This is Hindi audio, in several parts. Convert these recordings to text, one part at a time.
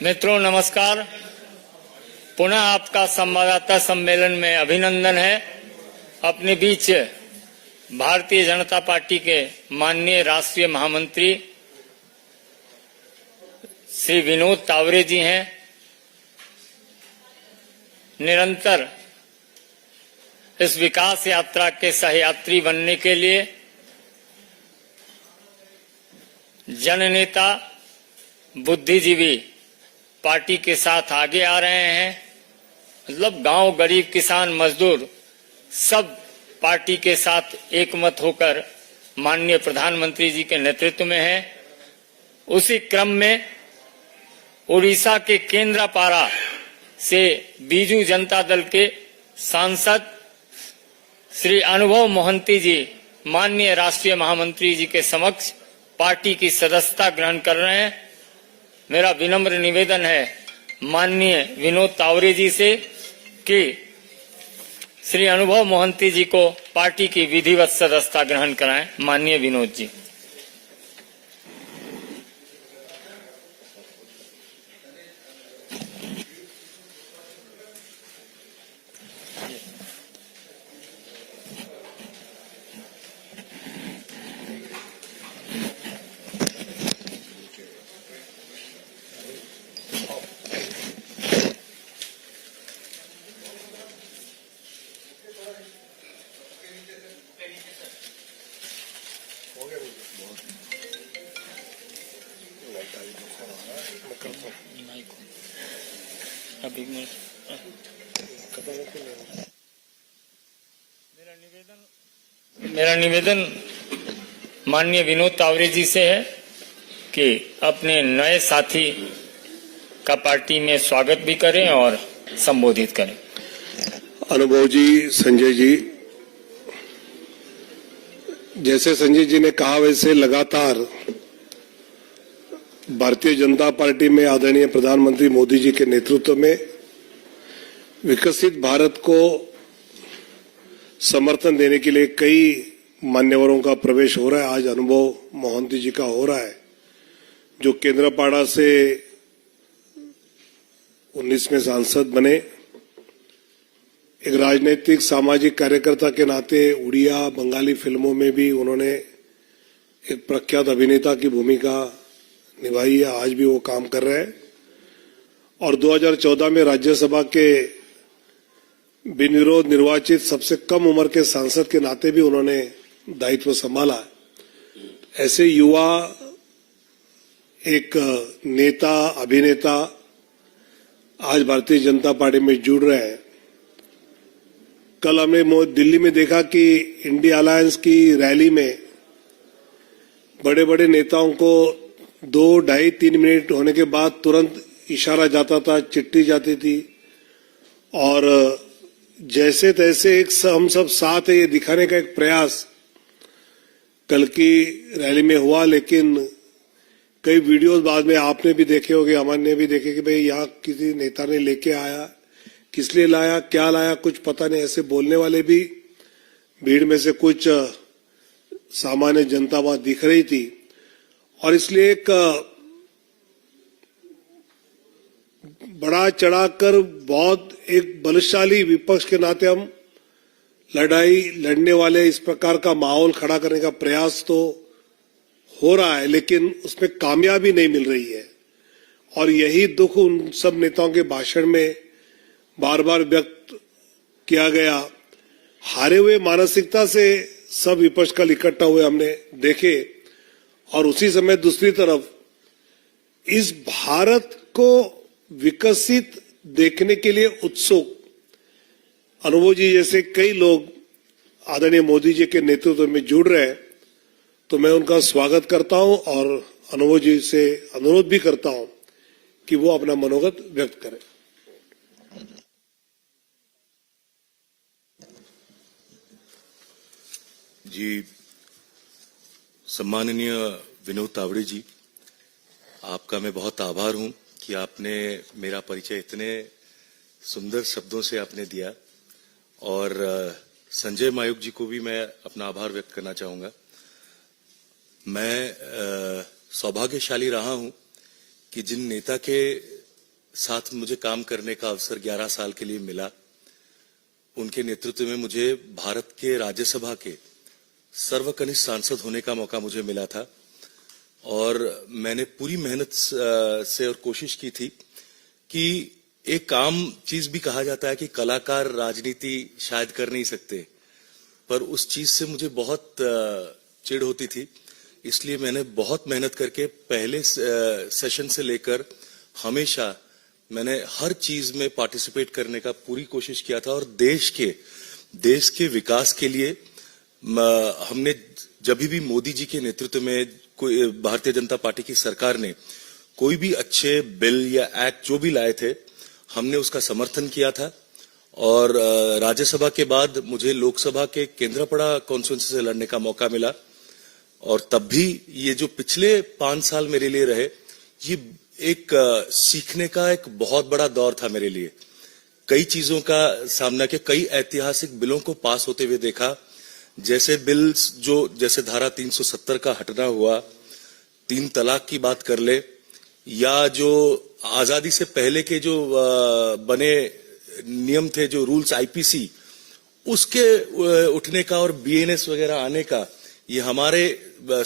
मित्रों नमस्कार। पुनः आपका संवाददाता सम्मेलन में अभिनंदन है। अपने बीच भारतीय जनता पार्टी के माननीय राष्ट्रीय महामंत्री श्री विनोद तावरे जी हैं। निरंतर इस विकास यात्रा के सहयात्री बनने के लिए जननेता बुद्धिजीवी पार्टी के साथ आगे आ रहे हैं। मतलब गांव, गरीब, किसान, मजदूर सब पार्टी के साथ एकमत होकर माननीय प्रधानमंत्री जी के नेतृत्व में है। उसी क्रम में उड़ीसा के केंद्रापाड़ा से बीजू जनता दल के सांसद श्री अनुभव मोहंती जी माननीय राष्ट्रीय महामंत्री जी के समक्ष पार्टी की सदस्यता ग्रहण कर रहे हैं। मेरा विनम्र निवेदन है माननीय विनोद तावरे जी से कि श्री अनुभव मोहंती जी को पार्टी की विधिवत सदस्यता ग्रहण कराएं। माननीय विनोद जी। मेरा निवेदन माननीय विनोद तावरे जी से है कि अपने नए साथी का पार्टी में स्वागत भी करें और संबोधित करें। अनुभव जी, संजय जी, जैसे संजय जी ने कहा वैसे लगातार भारतीय जनता पार्टी में आदरणीय प्रधानमंत्री मोदी जी के नेतृत्व में विकसित भारत को समर्थन देने के लिए कई मान्यवरों का प्रवेश हो रहा है। आज अनुभव मोहंती जी का हो रहा है, जो केंद्रापाड़ा से 19वें सांसद बने। एक राजनीतिक सामाजिक कार्यकर्ता के नाते उड़िया बंगाली फिल्मों में भी उन्होंने एक प्रख्यात अभिनेता की भूमिका निभाई है। आज भी वो काम कर रहे हैं और 2014 में राज्यसभा के बिन विरोध निर्वाचित सबसे कम उम्र के सांसद के नाते भी उन्होंने दायित्व संभाला। ऐसे युवा एक नेता, अभिनेता आज भारतीय जनता पार्टी में जुड़ रहे हैं। कल हमने दिल्ली में देखा कि इंडिया अलायंस की रैली में बड़े बड़े नेताओं को 2, 2.5, 3 मिनट होने के बाद तुरंत इशारा जाता था, चिट्ठी जाती थी और जैसे तैसे एक हम सब साथ है ये दिखाने का एक प्रयास कल की रैली में हुआ। लेकिन कई वीडियोस बाद में आपने भी देखे होंगे, अमन ने भी देखे कि भाई यहाँ किसी नेता ने लेके आया, किस लिए लाया, क्या लाया, कुछ पता नहीं, ऐसे बोलने वाले भी भीड़ में से कुछ सामान्य जनता वहां दिख रही थी। और इसलिए एक बड़ा चढ़ाकर बहुत एक बलशाली विपक्ष के नाते हम लड़ाई लड़ने वाले इस प्रकार का माहौल खड़ा करने का प्रयास तो हो रहा है, लेकिन उसमें कामयाबी नहीं मिल रही है। और यही दुख उन सब नेताओं के भाषण में बार बार व्यक्त किया गया। हारे हुए मानसिकता से सब विपक्ष कल इकट्ठा हुए हमने देखे और उसी समय दूसरी तरफ इस भारत को विकसित देखने के लिए उत्सुक अनुभव जी जैसे कई लोग आदरणीय मोदी जी के नेतृत्व में जुड़ रहे हैं, तो मैं उनका स्वागत करता हूं और अनुभव जी से अनुरोध भी करता हूं कि वो अपना मनोगत व्यक्त करें। जी, सम्माननीय विनोद तावड़े जी, आपका मैं बहुत आभार हूं कि आपने मेरा परिचय इतने सुंदर शब्दों से आपने दिया। और संजय मायूख जी को भी मैं अपना आभार व्यक्त करना चाहूंगा। मैं सौभाग्यशाली रहा हूं कि जिन नेता के साथ मुझे काम करने का अवसर 11 साल के लिए मिला। उनके नेतृत्व में मुझे भारत के राज्यसभा के सर्वकनिष्ठ सांसद होने का मौका मुझे मिला था और मैंने पूरी मेहनत से और कोशिश की थी कि एक आम चीज भी कहा जाता है कि कलाकार राजनीति शायद कर नहीं सकते, पर उस चीज से मुझे बहुत चिढ़ होती थी। इसलिए मैंने बहुत मेहनत करके पहले सेशन से लेकर हमेशा मैंने हर चीज में पार्टिसिपेट करने का पूरी कोशिश किया था और देश के विकास के लिए हमने जब भी मोदी जी के नेतृत्व में कोई भारतीय जनता पार्टी की सरकार ने कोई भी अच्छे बिल या एक्ट जो भी लाए थे, हमने उसका समर्थन किया था। और राज्यसभा के बाद मुझे लोकसभा के केंद्रापड़ा कॉन्स्टिट्यूंसी से लड़ने का मौका मिला और तब भी ये जो पिछले 5 साल मेरे लिए रहे, ये एक सीखने का एक बहुत बड़ा दौर था मेरे लिए। कई चीजों का सामना किया, कई ऐतिहासिक बिलों को पास होते हुए देखा, जैसे बिल्स जैसे धारा 370 का हटना हुआ, 3 तलाक की बात कर ले, या जो आजादी से पहले के जो बने नियम थे, जो रूल्स आईपीसी, उसके उठने का और बीएनएस वगैरह आने का, ये हमारे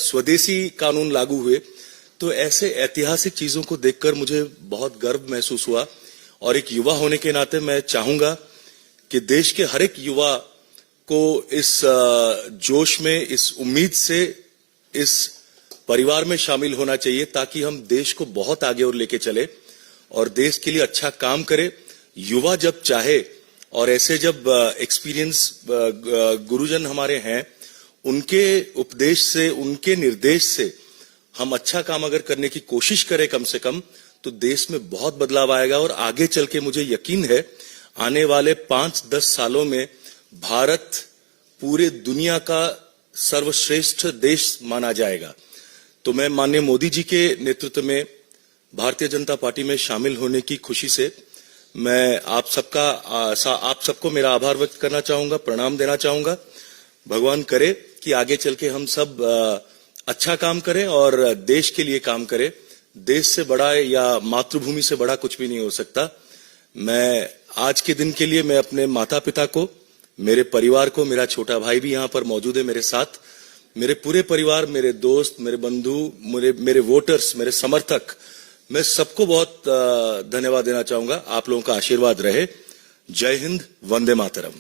स्वदेशी कानून लागू हुए। तो ऐसे ऐतिहासिक चीजों को देखकर मुझे बहुत गर्व महसूस हुआ और एक युवा होने के नाते मैं चाहूंगा कि देश के हर एक युवा को इस जोश में, इस उम्मीद से इस परिवार में शामिल होना चाहिए ताकि हम देश को बहुत आगे और लेके चले और देश के लिए अच्छा काम करे। युवा जब चाहे और ऐसे जब एक्सपीरियंस गुरुजन हमारे हैं, उनके उपदेश से, उनके निर्देश से हम अच्छा काम अगर करने की कोशिश करें कम से कम, तो देश में बहुत बदलाव आएगा और आगे चल के मुझे यकीन है आने वाले 5-10 सालों में भारत पूरे दुनिया का सर्वश्रेष्ठ देश माना जाएगा। तो मैं माननीय मोदी जी के नेतृत्व में भारतीय जनता पार्टी में शामिल होने की खुशी से मैं आप सबको मेरा आभार व्यक्त करना चाहूंगा, प्रणाम देना चाहूंगा। भगवान करे कि आगे चल के हम सब अच्छा काम करें और देश के लिए काम करें। देश से बड़ा या मातृभूमि से बड़ा कुछ भी नहीं हो सकता। मैं आज के दिन के लिए मैं अपने माता पिता को, मेरे परिवार को, मेरा छोटा भाई भी यहाँ पर मौजूद है मेरे साथ, मेरे पूरे परिवार, मेरे दोस्त, मेरे बंधु, मेरे वोटर्स, मेरे समर्थक, मैं सबको बहुत धन्यवाद देना चाहूंगा। आप लोगों का आशीर्वाद रहे। जय हिंद, वंदे मातरम।